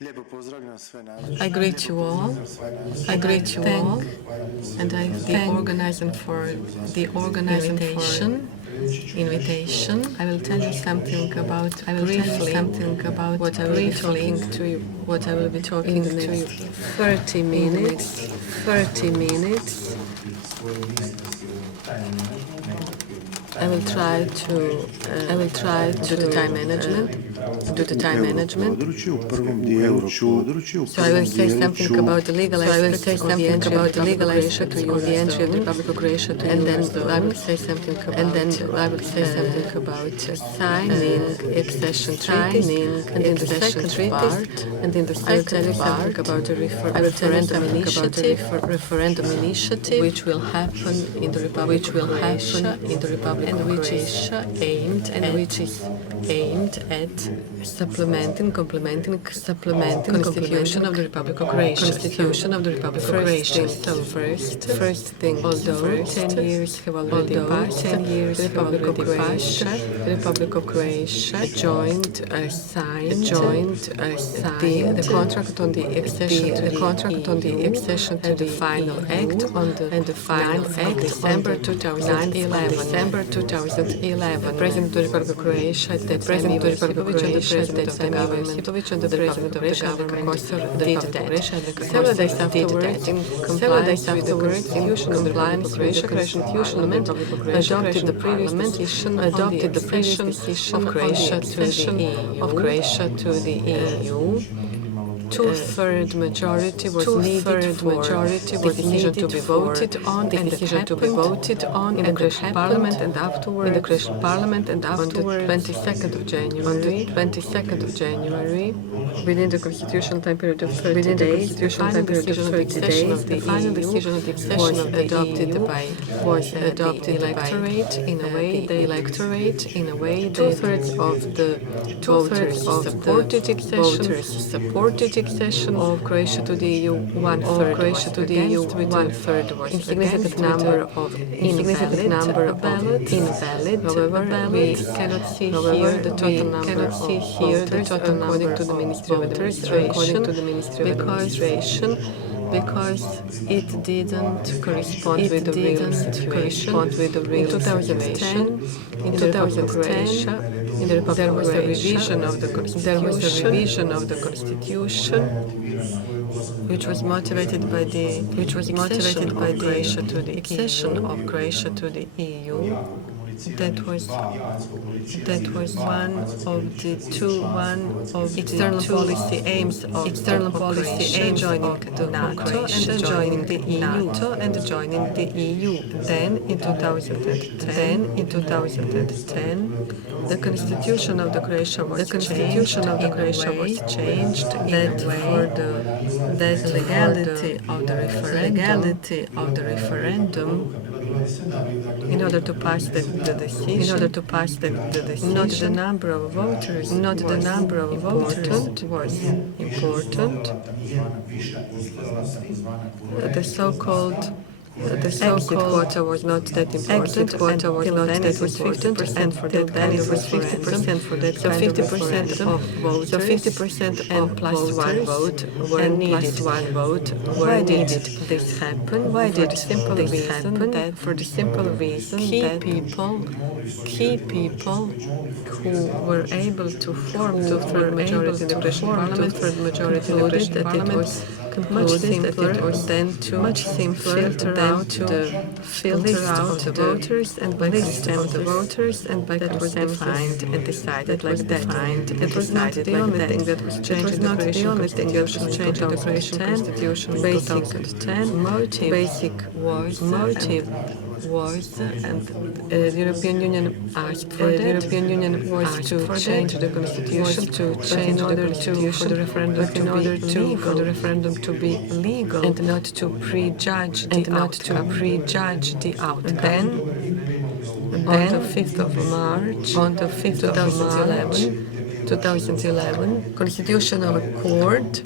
I greet you all. I greet you all, and I thank organizing for the invitation. I will tell you something about. I will tell you something about what I will be talking to you. What I will be talking to you. 30 minutes. 30 minutes. I will try to do the time management. So I will say something about the legal aspect of the entry of the Republic of Croatia to and then I will say something about signing accession treaties and in the second part and in the third part about the referendum initiative which will happen in the Republic of Croatia and which is aimed at supplementing Constitution of the Republic of Croatia. First thing, although 10 years have already passed, the Republic of Croatia signed the contract on the accession to the final act on the 9th of December 2011. President of the Republic of Croatia, the President of the Republic of Croatia, the President of the President of the government did that. Several days afterwards, in compliance with the Constitution of the Croatian Parliament, adopted the previous decision of Croatia to the EU. Two-third majority was needed for the decision to be voted on in the Croatian Parliament and afterwards on the 22nd of January. Within the constitutional time period of 30 days, the final decision of the accession of the EU was adopted by electorate in a way two-thirds of the voters supported accession of Croatia to the EU, one-third was insignificant number of invalid ballots. However, we cannot see here the total number of voters according to the Ministry of Administration because it didn't correspond with the real situation. In 2010, there was a revision of the Constitution, which was motivated by the accession of Croatia to the EU. That was one of the external policy aims of joining NATO and joining the EU. Then in 2010, the Constitution of the Croatia was changed that for the legality of the referendum. In order to pass the decision, not the number of voters was important. The so-called exit quota was not that important. It was 50% for that kind of referendum. So 50% of voters, 50% and plus one vote were needed. Why did this happen? For the simple reason that key people who were able to form the third majority in the Croatian Parliament concluded that it was much simpler than to filter out the voters and by that was defined and decided like that. It was not the only thing that was changed in the Croatian Constitution in 2010. Motive was and the European Union asked for that. The European Union was to change the Constitution in order for the referendum to be legal and not to prejudge the outcome. Then on the 5th of March 2011, 2011, Constitutional Court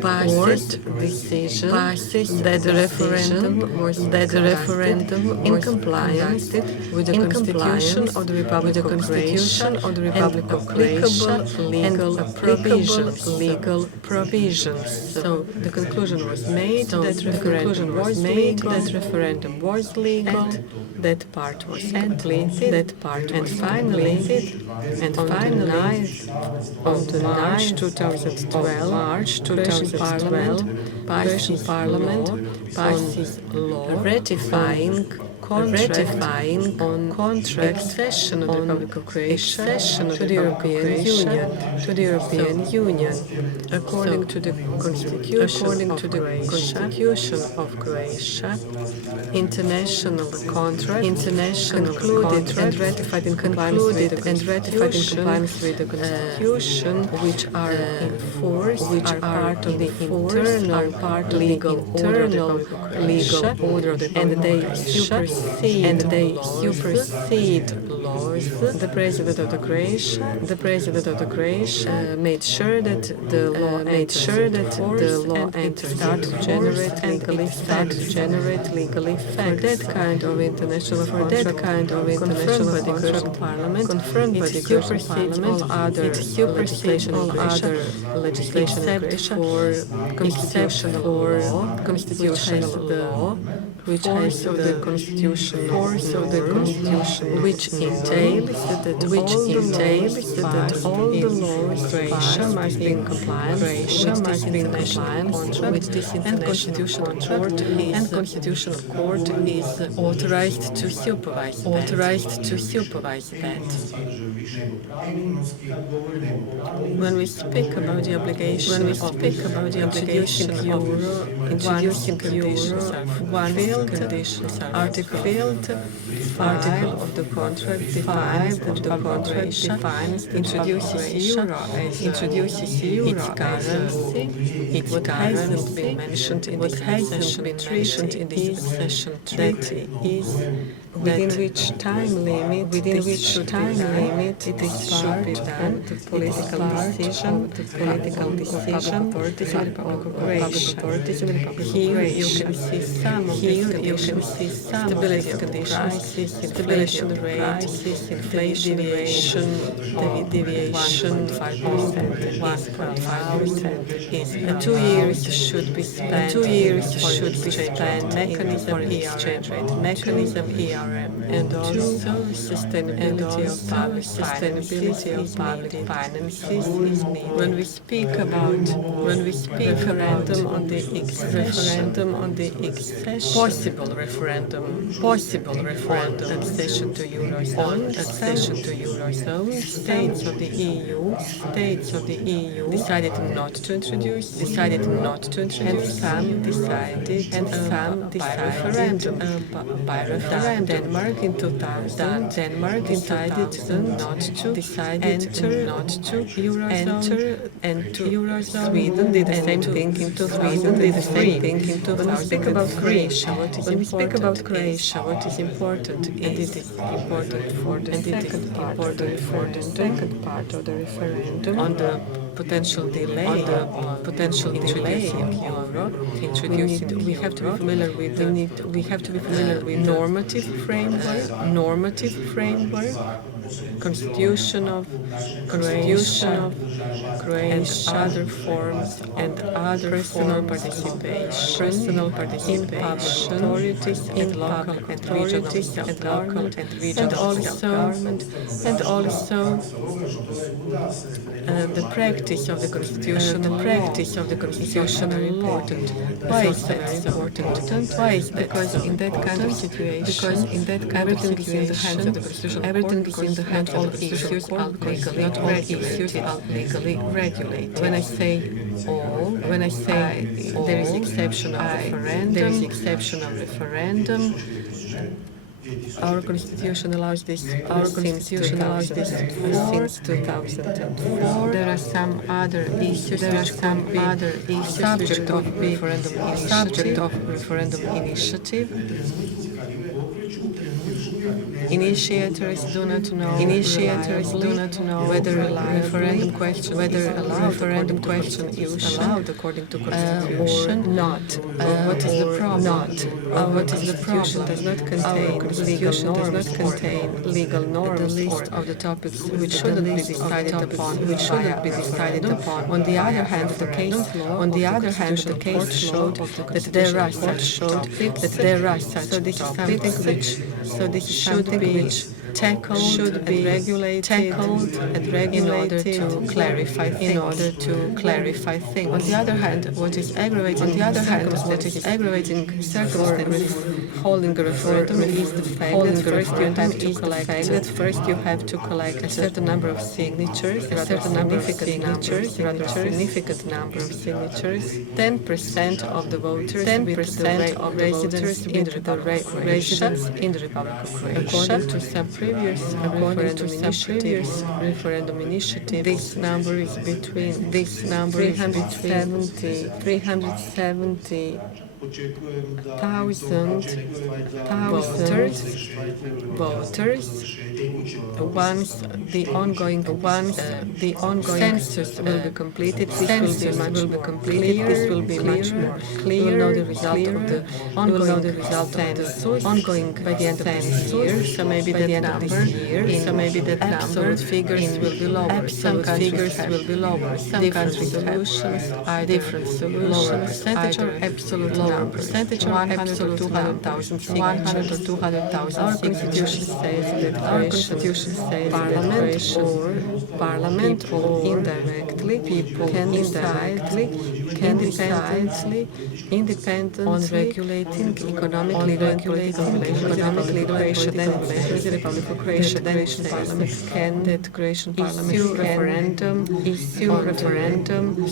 passes decision that the referendum was in compliance with the Constitution of the Republic of Croatia and applicable legal provisions. So the conclusion was made that referendum was legal. That part was completed. That part and finally, on the 9th of March 2012, Persian Parliament passes law ratifying contract accession of the Republic of Croatia to the European Union. According to the Constitution of Croatia, international contract concluded and ratified in compliance with the Constitution, which are in force, which are part of the internal legal order of the and they supersede laws. The President of the Croatia made sure that the law start to generate legal effect. For that kind of international contract, confirmed by the Croatian Parliament, it supersedes all other legislation in Croatia, constitutional law, which has the constitutional which entails that all the laws of Croatia must be in compliance with this international constitutional court is authorized to supervise that. When we speak about the obligation of introducing euro, one conditions are Article 5 of the contract defines introduces euro as its currency. What hasn't been mentioned in this accession treaty is within which time limit it should be done. The political decision of Croatia. Here you can see some of the stability of prices, inflation rate, inflation deviation 1.5% is 2 years should be spent mechanism exchange rate mechanism ERM and also sustainability of public finances is needed. When we speak about referendum on the accession, possible referendum accession to Eurozone, states of the EU decided not to introduce, and some decided by referendum. Denmark in 2000 decided not to Eurozone. Sweden did the same thing in 2003. When we speak about Croatia, what is important, and it is important for the second part of the referendum on the potential delay of Europe. We have to be familiar with normative framework, Constitution of Croatia, and other forms and other personal participation in public authorities and local and regional government, and also the practice of the Constitution. Are important. Why is that important? Because in that kind of situation, everything is in the hands of the Constitution. Everything is in the hands of the issues are legally regulated. When I say all, there is exception of referendum. Our Constitution allows this since 2004. There are some other issues subject of referendum initiative. Initiators do not know whether referendum question is allowed according to constitution or not. What is the problem? What is the problem? Does not contain legal norms. The list of the topics which shouldn't be decided upon. On the other hand, the case showed that there are such topics. So this is something which should be tackled and regulated in order to clarify things. On the other hand, what is aggravating circumstances holding a referendum is the fact that first you have to collect a certain number of signatures, a significant number of signatures, 10% of the voters, 10% of the residents in the Republic of Croatia. According to some previous referendum initiative, this number is between 370,000 voters. Once the ongoing census will be completed, this will be much more clear. We will know the result of the ongoing by the end of this year. So maybe that number, absolute figures will be lower. Some countries will be lower. Some countries solutions are different solutions. Percentage or absolute number. Percentage or absolute 200,000 signatures. Our constitution says that Parliament or indirectly people can decide independently on regulating economically the Republic of Croatia. Then the Croatian Parliament issue referendum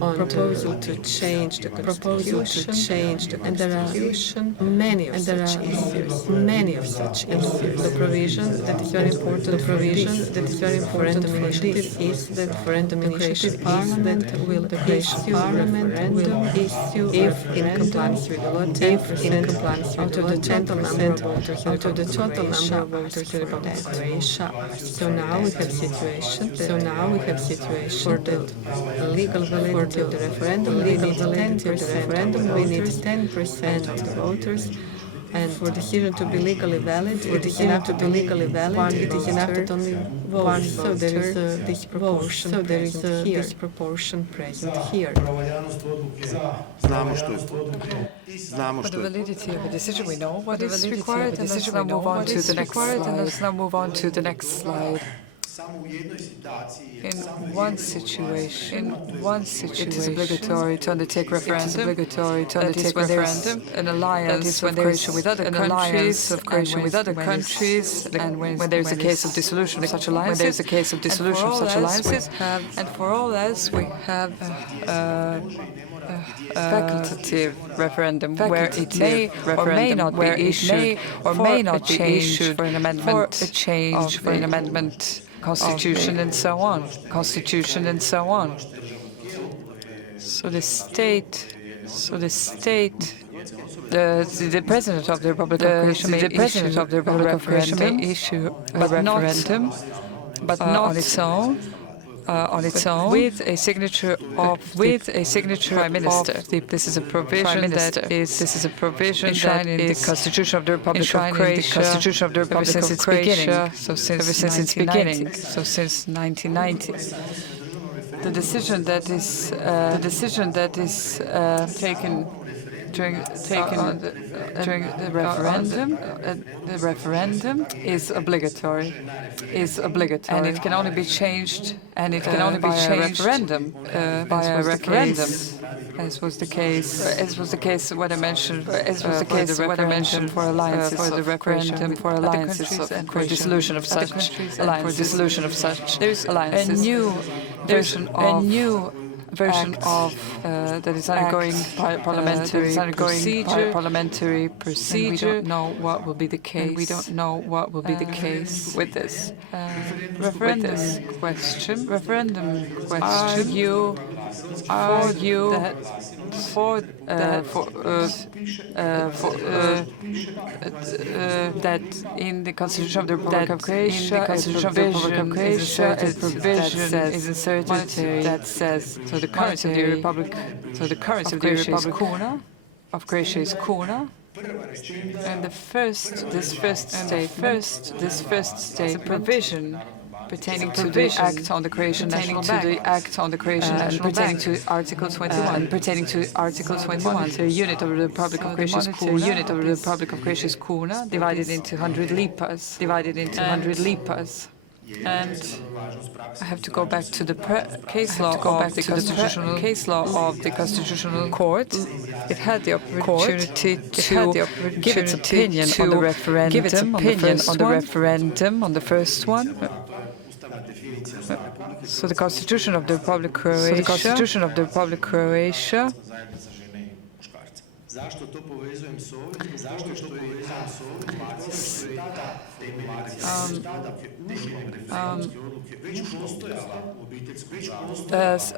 on proposal to change the constitution, and there are many of such issues. The provision that is very important for this is that referendum initiative Parliament will issue if in compliance with the law 10% out of the total number of voters in the Republic of Croatia. So now we have situation for the legal validity of the referendum. We need 10% of the voters. And for decision to be legally valid, it is enough that only one. So there is this proportion present here. For the validity of a decision, we know what is required, and let's now move on to the next slide. In one situation, it is obligatory to undertake referendum. An alliance of Croatia with other countries, and when there is a case of dissolution of such alliances, and for all else, we have facultative referendum where it may or may not be issued for an amendment. Constitution and so on. So the the President of the Republic of Croatia may issue a referendum, but not on its own, with a signature of Prime Minister. This is a provision that is enshrined in the Constitution of the Republic of Croatia ever since its beginning, so since 1990. The decision that is taken during the referendum is obligatory, and it can only be changed by a referendum, as was the case when I mentioned for alliances for dissolution of such alliances. There's a new version of that is undergoing parliamentary procedure. We don't know what will be the case. With this referendum question. argue that in the Constitution of the Republic of Croatia, a provision is inserted that says so the currency of the Republic, of Croatia is kuna, and this first state provision pertaining to the Act on the Croatian National Bank, and pertaining to Article 21, the unit of the Republic of Croatia's kuna, divided into 100 lipas, And I have to go back to the case law of the Constitutional Court. It had the opportunity to give its opinion on the referendum, on the first one. So the Constitution of the Republic of Croatia.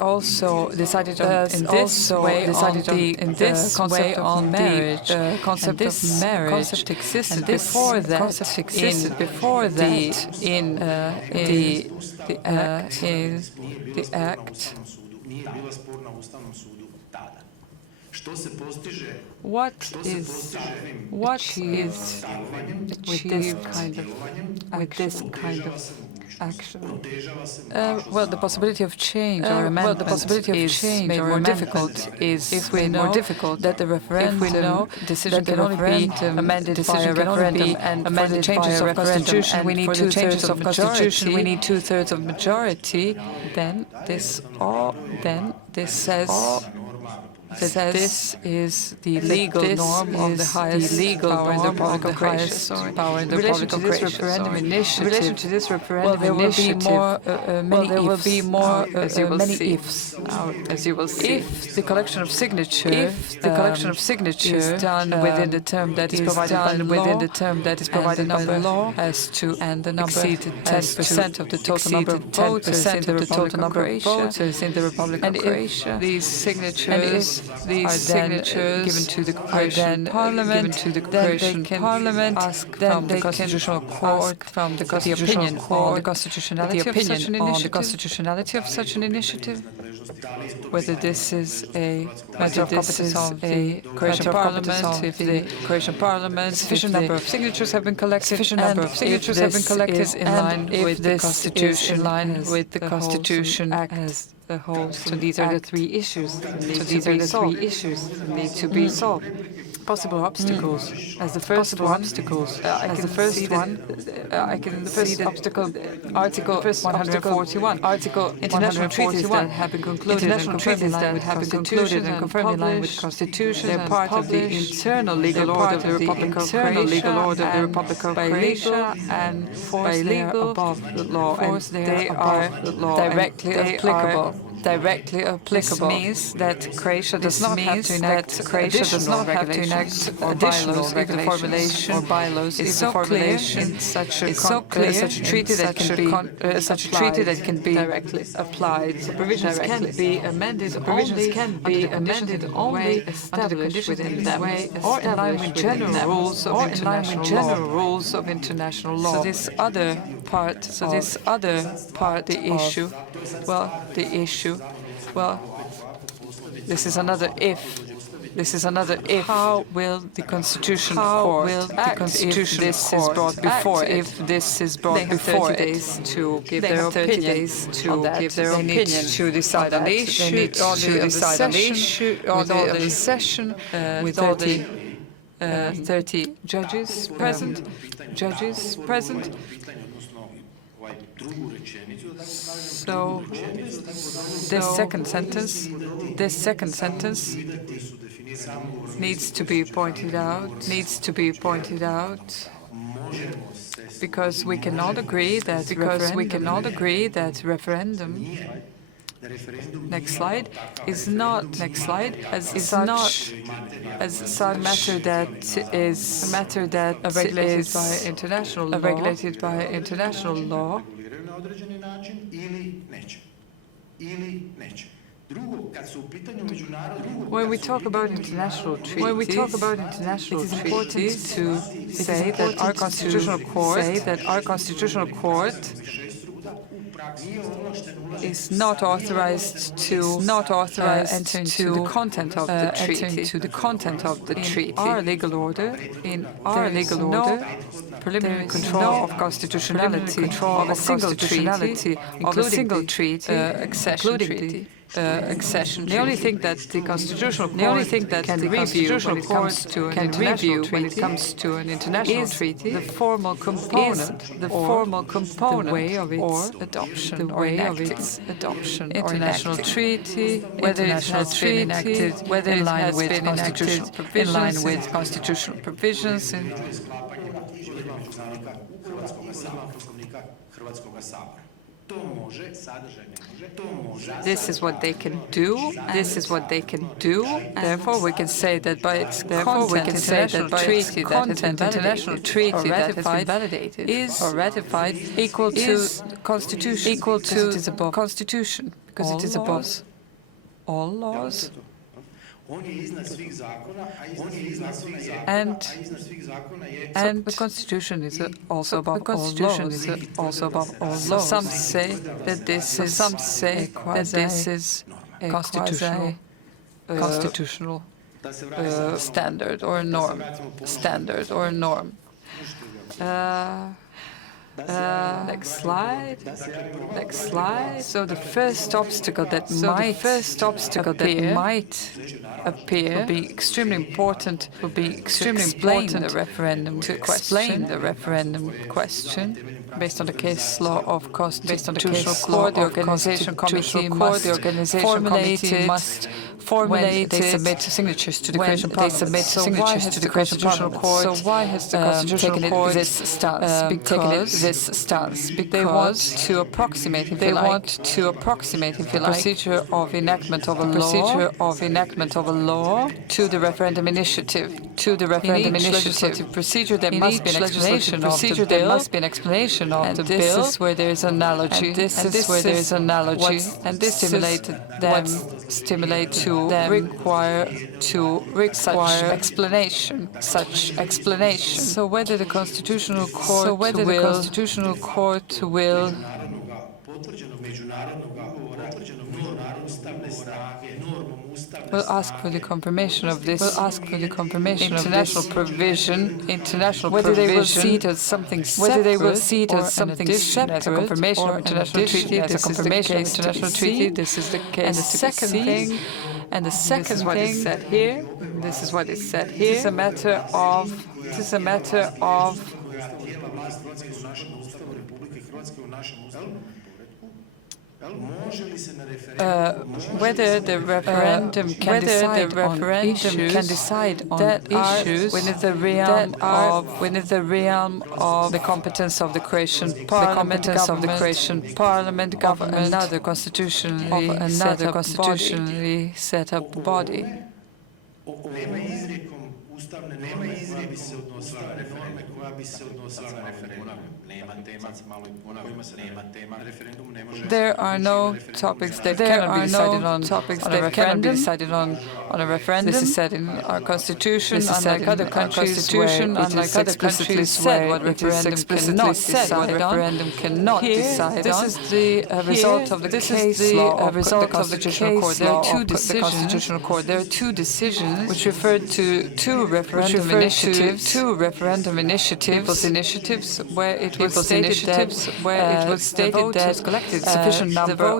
Also decided in this way on marriage. Concept existed before that in the Act. What is achieved with this kind of action? Well, the possibility of change or amendment is made more difficult if we know that the referendum decision can only be amended by a referendum, and for the changes of constitution we need two-thirds of majority. Then this says that this is the legal norm of the highest power in the Republic of Croatia. In relation to this referendum initiative, there will be many ifs. As you will see, if the collection of signatures is done within the term that is provided by the law, has to exceed 10% of the total number of voters in the Republic of Croatia. These signatures given to the Croatian Parliament, ask from the Constitutional Court the opinion on the constitutionality of such an initiative, whether this is a matter of competence of the Croatian Parliament, if the Croatian Parliament, sufficient number of signatures have been collected, in line with the Constitution as the whole. So these are the three issues that need to be solved. Possible obstacles. As the first one, Article 141. International treaties that have been concluded and confirmed in line with the Constitution. They're part of the internal legal order of the Republic of Croatia, and by legal above the law, and they are directly applicable. This means that Croatia does not have to enact additional regulations, even the formulation or bylaws is so clear in such a treaty that can be directly applied. So provisions can be amended only under the conditions or in line with general rules of international law. So this other part, the issue. This is another if. How will the Constitutional Court act if this is brought before it? They have 30 days to give their opinion on that. They need to decide on the issue, on the session, with all the 30 judges present. So this second sentence needs to be pointed out, because we cannot agree that referendum is not as a matter that is regulated by international law. When we talk about international treaties, it is important to say that our constitutional court is not authorized to enter into the content of the treaty. In our legal order, preliminary control of constitutionality of a single treaty, including the accession treaty. The only thing that the constitutional court can review when it comes to an international treaty is the formal component, the way of its adoption or enacting. International treaty, whether it has been enacted, whether it has been enacted in line with constitutional provisions. This is what they can do. Therefore, we can say that by its content, international treaty that has been validated is ratified equal to constitution, because it is above constitution, because it is above all laws. And the Constitution is also above all laws. So some say that this is a constitutional standard or norm. Next slide. So the first obstacle that might appear will be extremely important. To explain the referendum question. Based on the case law of Constitutional Court, the Organization Committee must formulate they submit signatures to the Croatian Parliament. So why has the Constitutional Court taken this stance? Because they want to approximate, if you like, the procedure of enactment of a law to the referendum initiative. In each legislative procedure, there must be an explanation of the bill. And this is where there is analogy. And this stimulated them to require such explanation. So whether the Constitutional Court will ask for the confirmation of this international provision, whether they will see it as something separate as a confirmation of international treaty. This is the case international treaty. This is the case. And the second thing, this is what is said here. This is a matter of whether the referendum can decide on issues within the realm of the competence of the Croatian Parliament, of another constitutionally set up body. There are no topics that cannot be decided on a referendum. This is said in our constitution, unlike other countries where it is explicitly said what referendum cannot decide on. This is the result of the case law of the Constitutional Court. There are two decisions which referred to two referendum initiatives, people's initiatives, where it was stated that the vote has collected sufficient number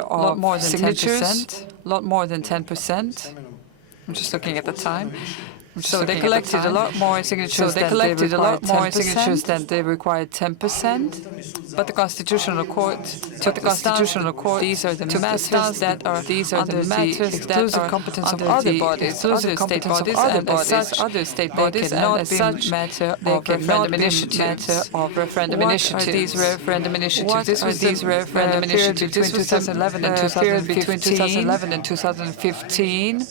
of signatures, lot more than 10%. I'm just looking at the time. So they collected a lot more signatures than they required 10%. But the Constitutional Court took the Constitutional Court. These are the matters that are under the exclusive competence of other bodies, other state bodies, and as such, other state bodies cannot be matter of referendum initiatives. What are these referendum initiatives? This was these referendum initiatives between 2011 and 2015.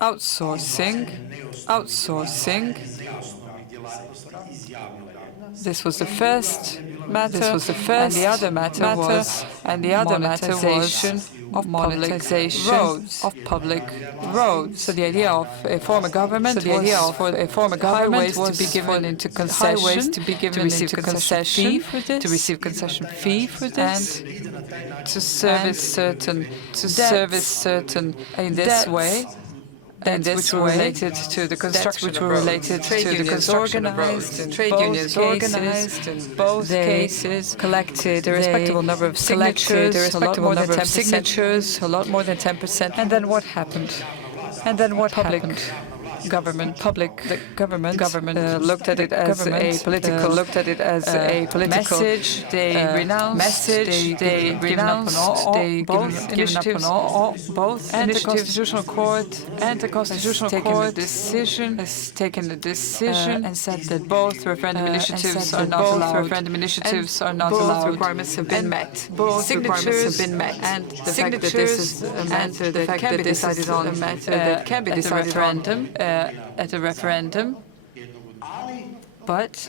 Outsourcing This was the first matter. This was the first, and the other matter was monetization of public roads. So the idea of a former government was for a former government was to be given into concession, to receive concession fee for this, to receive concession fee for this, and to service certain in this way. And which were related to the construction of roads. Trade unions organized in both cases, collected a respectable number of signatures, a lot more than 10%. And then what happened? The government looked at it as a political message. They renounced. They both initiatives, and the Constitutional Court has taken a decision and said that both referendum initiatives are not allowed. Both requirements have been met. Both requirements have been met. And the fact that this is a matter that can be decided on at a referendum. But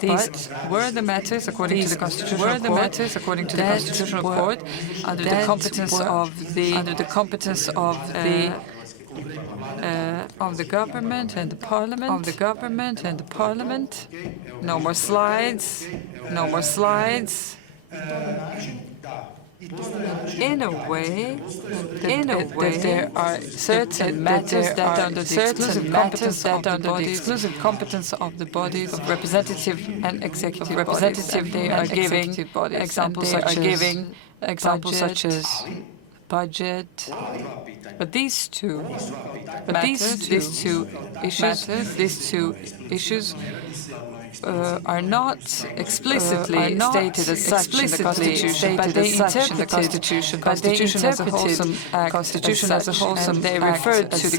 these were the matters according to the Constitutional Court under the competence of the government and the parliament. No more slides. In a way, there are certain matters that are under the exclusive competence of the bodies of representative and executive bodies. They are giving examples such as budget. But these two issues are not explicitly stated as such in the Constitution, but they interpreted Constitution as a wholesome act, and they referred to the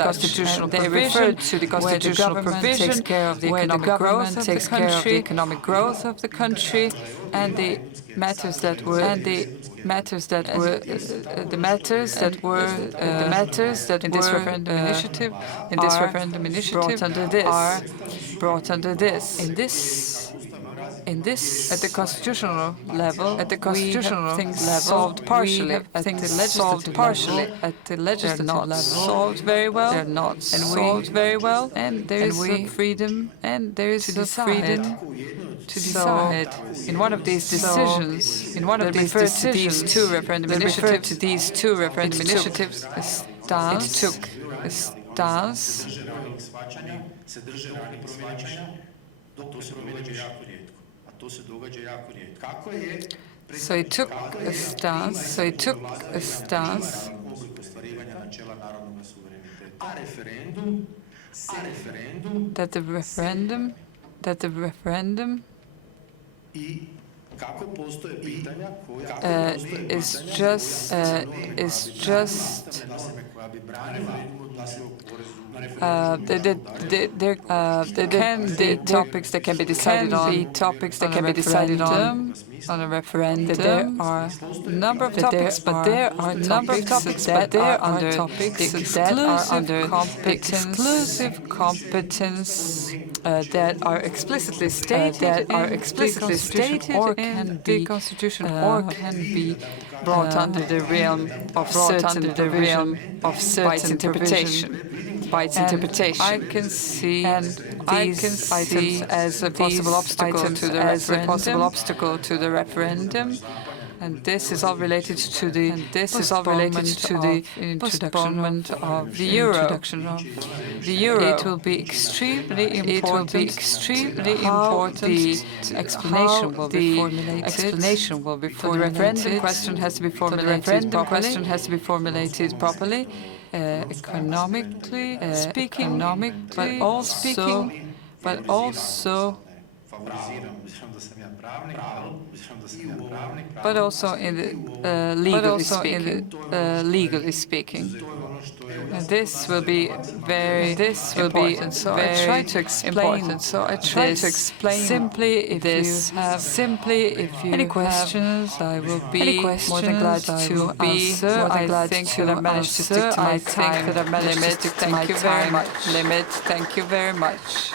constitutional provision, where the government takes care of the economic growth of the country, and the matters that were in this referendum initiative brought under this. In this, at the constitutional level, things solved partially. At the legislative level, solved very well. They're not solved very well, and there is the freedom to decide. In one of these decisions, these two referendum initiatives, it took a stance. So it took a stance. That the referendum is just there can be topics that can be decided on a referendum. There are a number of topics, but there are topics that are under exclusive competence that are explicitly stated in the Constitution or can be brought under the realm of certain by its interpretation. I can see these items as a possible obstacle to the referendum. And this is all related to the postponement of the euro. It will be extremely important how the explanation will be formulated. The referendum question has to be formulated properly. Economically speaking, but also in the legally speaking. And this will be very important. So I try to explain simply. If you have any questions, I will be more than glad to answer. I think that I managed to stick to my time limit. Thank you very much.